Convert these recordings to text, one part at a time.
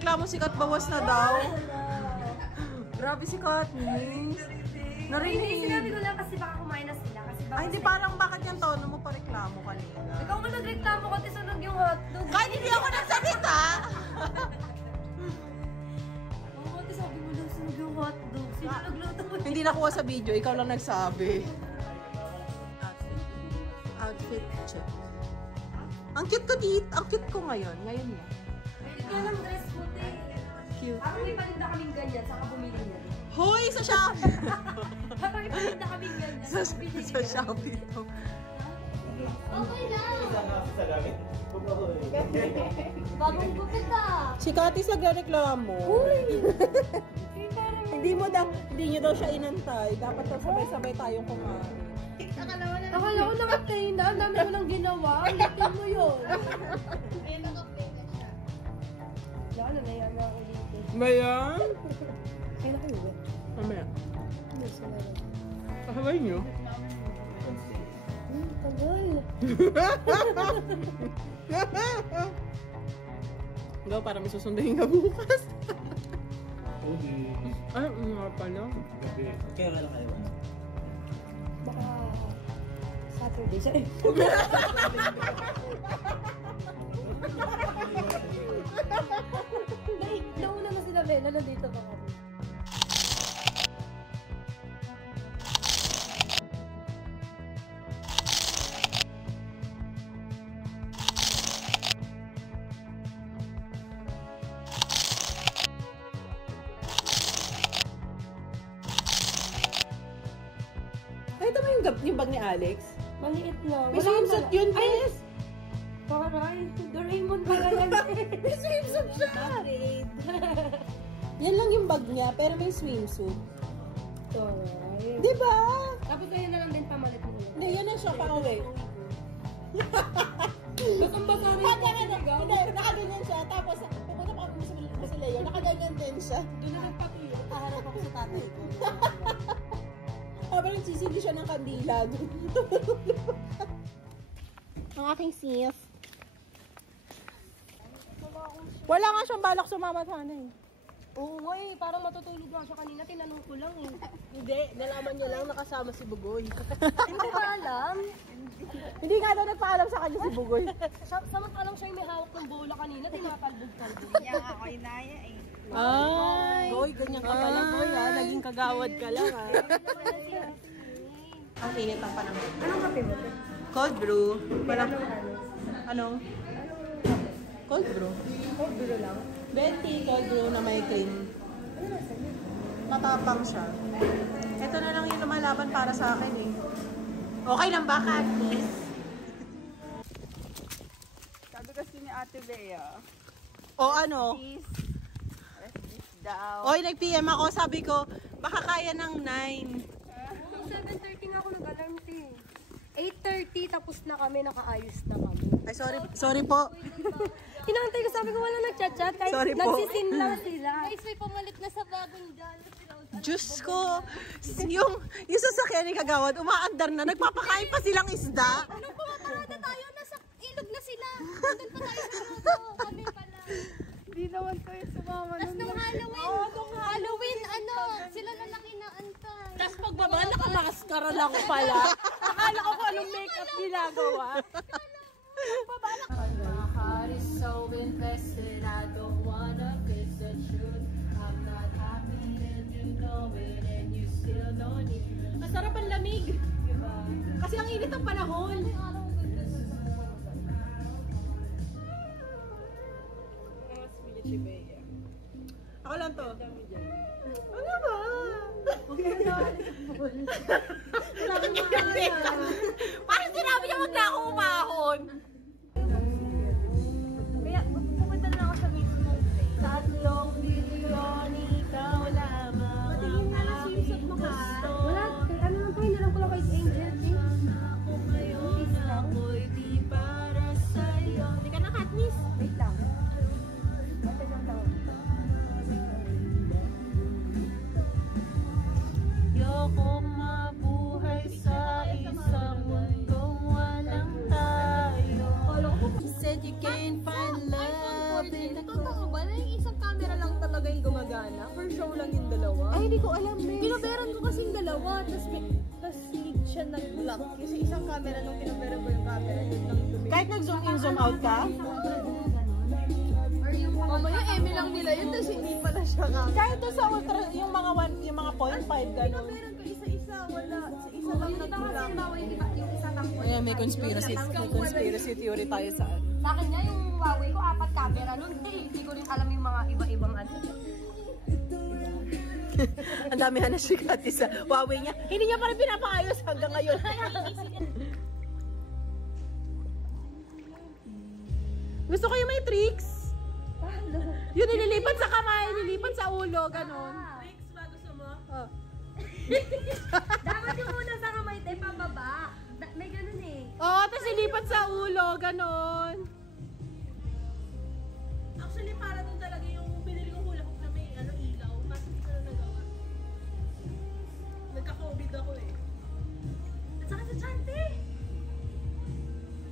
nagreklamo si Kat, bawas na daw. Grabe si Katniss. Narinig. Hindi, sinabi ko lang kasi baka kumain na sila. Kasi baka Ay, hindi, parang bakit yung tono mo pa reklamo kanina? ikaw nga nagreklamo kasi sunog yung hotdog. Kahit hindi ako nagsalita! Oo, kasi sabi mo lang sunog yung hotdog. Sino nagluto mo? Hindi nakuha sa video, ikaw lang nagsabi. Outfit check. Ang cute ko dito. Ang cute ko ngayon. Ngayon niya. Pilit nga ng dress mo, te. Cute. Parang may palinda kaming ganyan, saka bumili niya. Hoy! Sa Shopee! Parang may palinda kaming ganyan, sa saka bumili sa Shopee to. Okay lang. Bagong gupit ah. Si Katis nagreklamo. Hindi nyo daw siya inantay. Dapat daw sabay-sabay tayong kumain. Akala ko nakatay na. Ang dami ko nang ginawa. Ulitin mo yun. Yan, nanayan na ako dito. Bayan? Kaya na kayo ba? Mamaya. Ano sa meron? Kasabay nyo? Tagal. Ikaw, parang may susunduhin ka bukas. Ay, nga pala. Kaya wala kayo. Baka Saturday siya eh. Nauna na sila Bella, nandito pa kami. Ay, ito ba yung bag ni Alex? Maliit lang. May swimsuit yun, Bes! Paray, Doraemon pala yan. May swimsuit siya! Yan lang yung bag niya, pero may swimsuit. Paray. Di ba? Tapos ayun na lang din pamalit mo. Hindi, yan na siya, pa-uwi. Basang-basa rin. Hindi, nakaganyan siya. Tapos, pupunta pa kami sa Leo, nakaganyan din siya. Doon na nagpatuyo. Kaharap ako sa tatay ko. Parang sisili siya ng kandila. Ang aking sis. Wala nga siyang balak sumama sana eh. Oo nga eh, parang matutulog nga siya kanina. Tinanong ko lang eh. Hindi, nalaman niya lang nakasama si Bugoy. Hindi ba alam? Hindi nga daw nagpaalam sa kanya si Bugoy. Samantalang siya yung may hawak ng bola kanina. Tinatalbog-talbog. Kaya ako inaya eh. Ay! Goy, ganyan ka pala, Goy, ha? Naging kagawad ka lang, ha? Ang init ng panahon. Anong kape mo? Cold brew. Parang, ano? Cold brew. Cold brew lang. Venti, cold brew na may cream. Matapang siya. Ito na lang yung lumalaban para sa akin, eh. Okay lang ba, Katniss? Sabi kasi ni Ate Bea, O ano? this daw. Oy, nag-PM ako. Sabi ko, baka kaya ng 9. 7:30 nga ako nag-alarm eh. 8:30 tapos na kami, nakaayos na kami. Ay, sorry po. Hinantay ko, sabi ko wala nagchat-chat. Kahit Sorry po. nagsisin lang sila. Guys, may pumalit na sa bagong dyan. Diyos ko, yung sasakyan ni Kagawad, umaandar na, nagpapakain pa silang isda. Nung pumaparada tayo, nasa ilog na sila. Nandun pa tayo sa luto. Kami pala. Hindi naman kayo sumama Tapos nung Halloween, ano, sila na lang inaantay. Tapos pagbaba, nakamaskara lang pala. Akala ko kung anong makeup ginagawa. My heart is so invested, I don't wanna face the truth. I'm not happy and you know it, and you still don't need me. Masarap ang lamig. Kasi ang init ang panahon. Ako lang to. Ano ba? Parang sinabi niya wag na ako umahon. Kaya pupunta na lang ako sa mismo. Tatlong milyon, ikaw lamang. Patingin na lang swimsuit mo ka. Wala, ano lang po, hinalang ko lang kay Angel. Ako ngayon, ako'y di para sa'yo. Hindi ka na, Katniss. Wait lang. Basta lang tawag. Ayokong mabuhay sa isang mundong walang tayo. You said you can't find love in the Totoo ba? Na yung isang camera gumagana. For show lang yung dalawa. Ay, hindi ko alam, Bes. Pinaberan ko kasing dalawa, tapos hindi siya nag-block. Kasi isang camera, nung pinaberan ko yung camera, yun lang tumigil. Kahit nag-zoom in, zoom out ka? Mamaya, eme lang nila yun, tapos hindi pala siya camera. Kahit doon sa ultra, yung mga 0.5 gano'n. Pinaberan ko isa-isa, wala. Sa isa lang nag-block. Ayan, may conspiracy theory tayo sa ano. Sa akin niya, yung Huawei ko, 4 camera nun. Hindi ko rin alam yung mga iba-ibang ano. Ang dami na si Kati sa Huawei niya. Hindi niya pa rin pinapakayos hanggang ngayon. Gusto ko yung may tricks. Yun, nililipat sa kamay, nililipat sa ulo, ganon. Tricks ba gusto mo? Oh. Dapat yung una sa kamay, tayo pababa. May ganun eh. Oo, tapos nilipat sa ulo, ganon. Actually, para doon talaga yung binili kong hula hoop na may ilaw. Mas hindi ko na nagawa. Nagka-COVID ako eh. At saka sa Chante!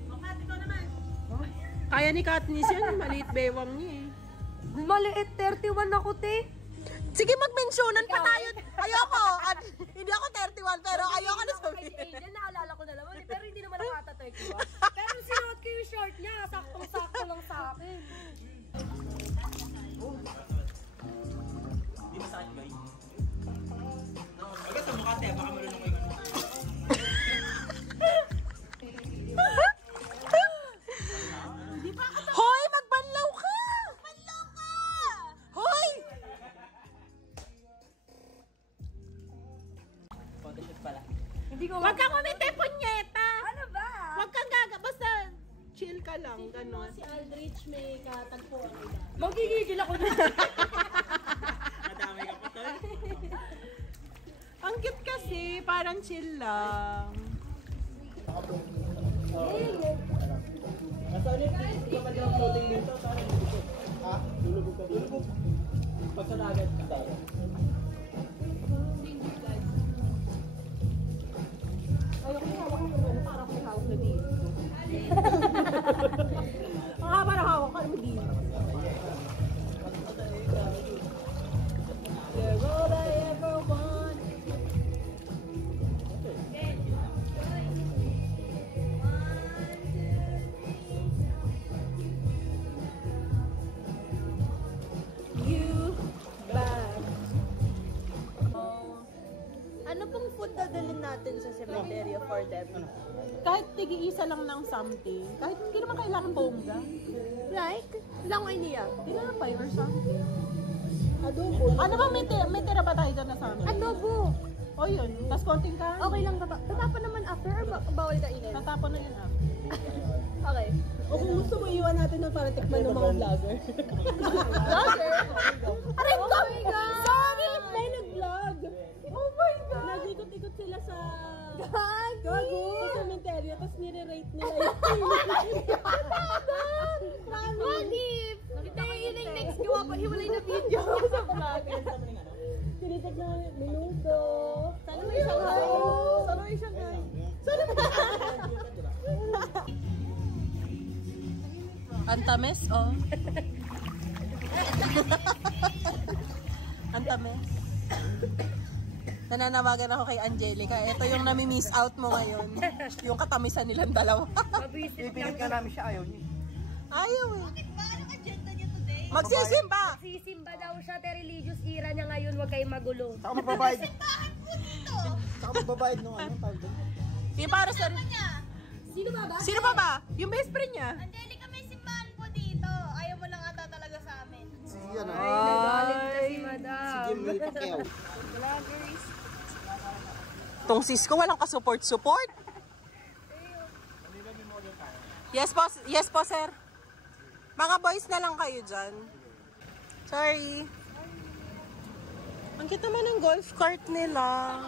O, Kat, ikaw naman. Kaya ni Katniss yun, maliit bewang niya eh. Maliit, 31 ako, te. Sige, mag-mensyonan pa tayo. Ayoko. Hindi ako 31, pero ayoko na Kay sabihin. Aiden, naalala ko na naman eh. Pero hindi naman nakata 31. Pero sinuot ko yung short niya. Saktong-sakto lang sa akin. Hindi masakit ba yun? Agad sa mukha, te. Baka marunong kayo. Hoy, magbanlaw ka! Magbanlaw ka! Hoy! Photoshoot pala. Hindi ko Huwag kang umite, punyeta! Ano ba? Huwag kang basta chill ka lang, gano'n. Si Aldrich may katagpuan nila. Magigigil ako na. Madami ka pa, tol. Ang cute kasi, parang chill lang. Nasa ulit, hindi ka mag-drop floating dito. Saan ang lulubog? Ha? Lulubog ka dito? Lulubog. Pag sa dagat ka. Ayoko yung hawak ko gano'n, parang may hawak na dito. Ang haba ng hawak ko, ano dito? You're all I ever want. You back. Ano pong food dadalhin natin sa cemetery for them? Kahit tigi-isa lang ng something, kahit hindi naman kailangan bongga. Like? Wala akong idea. Tinapay or something. Adobo. Ano ba, may tira ba tayo dyan na something? Adobo. O yun, tas konting ka. Okay lang tatapon naman after or bawal kainin? Tatapon na yun ah. Okay. O kung gusto mo, iwan natin ng para tikman ng mga vlogger. Vlogger? Aray ko! Oh my God! Sorry! May nag-vlog! Oh my God! Nag-ikot-ikot sila sa... Gago! Sa cemetery, tapos nire-rate nila yung Manip! Tayo yun yung next gawa pa hiwalay na video sa vlog. Tinitik na minuto. Sana may Shanghai. Sana may Shanghai. Sana may Antames, oh. Antames. Nananawagan ako kay Angelica. Ito yung nami-miss out mo ngayon. Yung katamisan nilang dalawa. Pipilit ka namin siya, ayaw niya. Ayaw eh. Anong agenda niya today? Magsisimba! Sisimba daw siya, te religious era niya ngayon, huwag kayong magulo. Saka magbabayad. Saka magbabayad nung ano, tawag doon. Yung para sa... Sino ba ba? Sino pa ba? Yung best friend niya? Angelica, may simbahan po dito. Ayaw mo lang ata talaga sa amin. Si ano? Ay, nagalit na si madam. Si Jimwell Pacquiao. Vloggers. Tong Cisco, walang ka-support. Yes po, sir. Mga boys na lang kayo dyan. Sorry. Ang cute naman ng golf cart nila.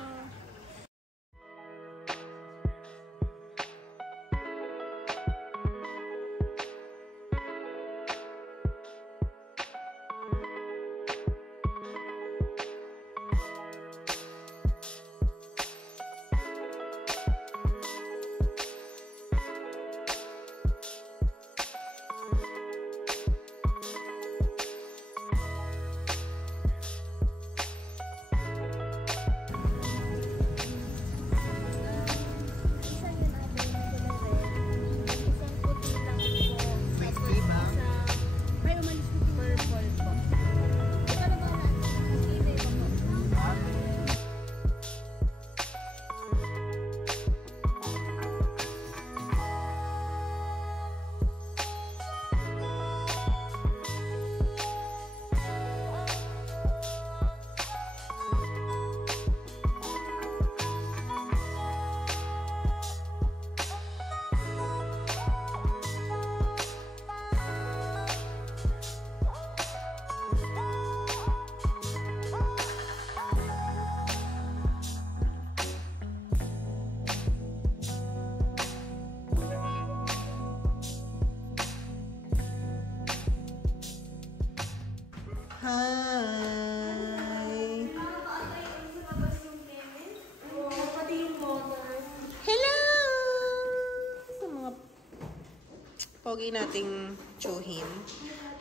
pogi nating tsuhin.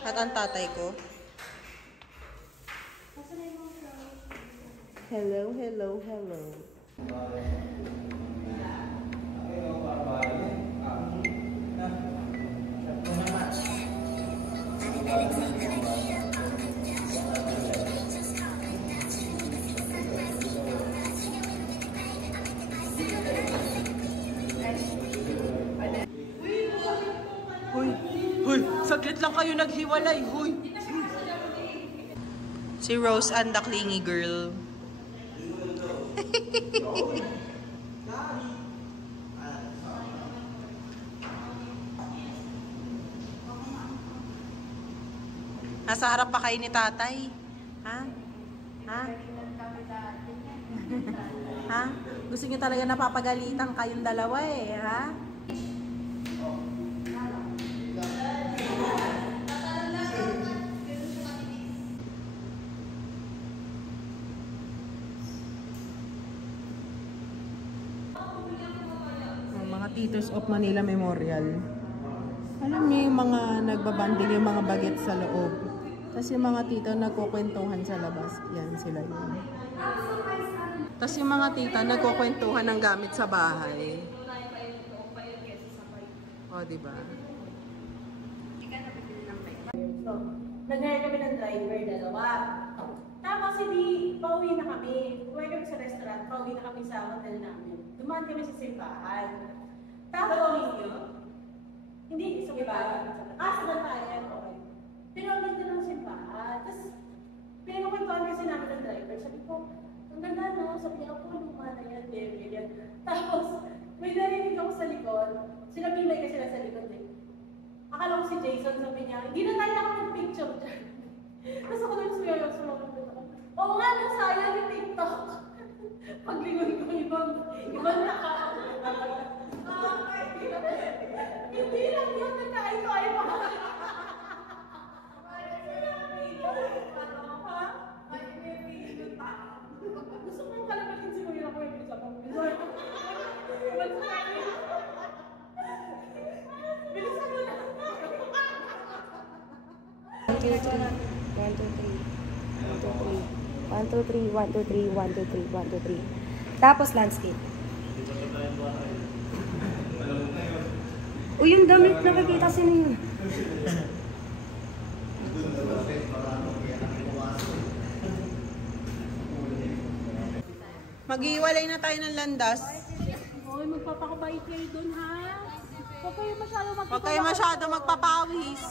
At ang tatay ko. Hello, hello, hello. Hoy, saglit lang kayo naghiwalay, hoy. Si Rose and the clingy girl. Nasa harap pa kayo ni tatay? Ha? Ha? Ha? Gusto niyo talaga napapagalitan kayong dalawa eh, ha? Mga Titos of Manila Memorial. Alam niyo yung mga nagbabanding, yung mga bagets sa loob. Tapos yung mga tito nagkukwentuhan sa labas. Yan, sila yun. Tapos yung mga tita nagkukwentuhan ng gamit sa bahay. O, diba? So, nag-hire kami ng driver, dalawa. Tapos hindi, pauwi na kami. Uwi kami sa restaurant, pauwi na kami sa hotel namin. Dumaan kami sa simbahan. Tapos, hindi, sa simbahan. Sa Bantayan, okay. Pero ang ganda ng simbahan. Tapos, pinagkwentuhan kasi namin ng driver. Sabi ko, ang ganda no? Sabi niya, ako, luma na yan, devil yan. Tapos, may narinig ako sa likod. Sinabimay kasi na sa likod eh. Akala ko si Jason, sabi niya, hindi na tayo nakapag-picture dyan. Tapos ako doon sumayaw. Oo nga, no, sayang yung TikTok. Paglingon ko ibang nakakapag. Hindi lang yun, nagkain-kain pa. Gusto ko yung kalamatin si Kuya ko yung isa ko. Bilisan mo na. 1, 2, 3, 1, 2, 3. 1, 2, 3, 1, 2, 3, 1, 2, 3. Tapos landscape. Uy, yung damit nakikita sino yun. Mag-iwalay na tayo ng landas. Hoy, magpapakabait kayo dun, ha? Huwag kayo masyado magpapawis.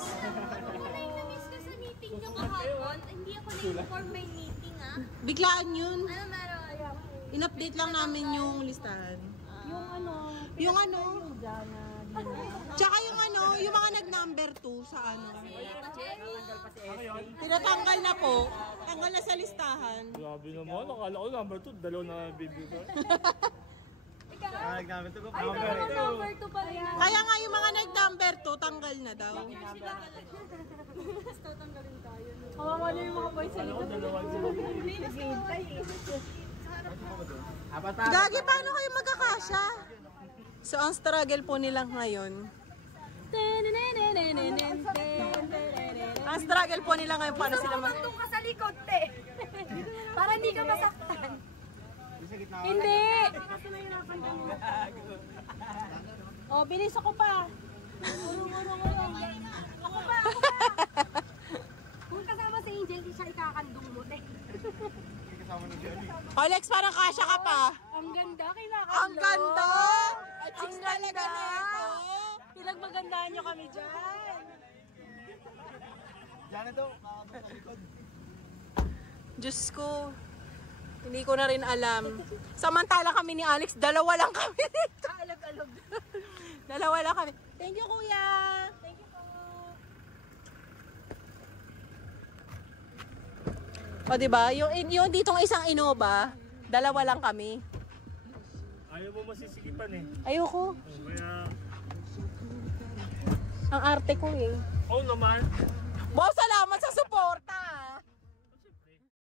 Namiss ko sa meeting nyo kahapon. Hindi ako na-inform may meeting, ah. Biglaan yun. Ano meron? In-update lang namin yung listahan. Yung ano? Tsaka yung mga nag-number 2 sa ano. Tinatanggal na po. Tanggal na sa listahan. Grabe naman, akala ko number 2, dalawa na baby ko. Nag-number 2 ko. Number 2 pa rin. Kaya nga yung mga nag-number 2, tanggal na daw. Kawawa na yung mga boys sa likod. Gagi, paano kayo magkakasya? So, ang struggle po nila ngayon. Ang struggle po nila ngayon, paano sila mag... Tungka sa likod, te. Para hindi ka masaktan. Hindi! Oh, bilis ako pa. Ako pa. Kung kasama si Angel, di siya ikakandong mo, te. Alex, parang kasya ka pa. Ang ganda, kailangan. Ang ganda! At chicks talaga na ito. Pinagmagandaan nyo kami dyan. Diyan na to, makakabot sa likod. Diyos ko, hindi ko na rin alam. Samantala kami ni Alex, dalawa lang kami dito. Alog-alog. Dalawa lang kami. Thank you, kuya. Thank you po. O, diba? Yung ditong isang Innova, dalawa lang kami. Ayaw mo masisikipan eh. Ayoko. Kaya, Ang arte ko eh. oh naman. Boss, salamat!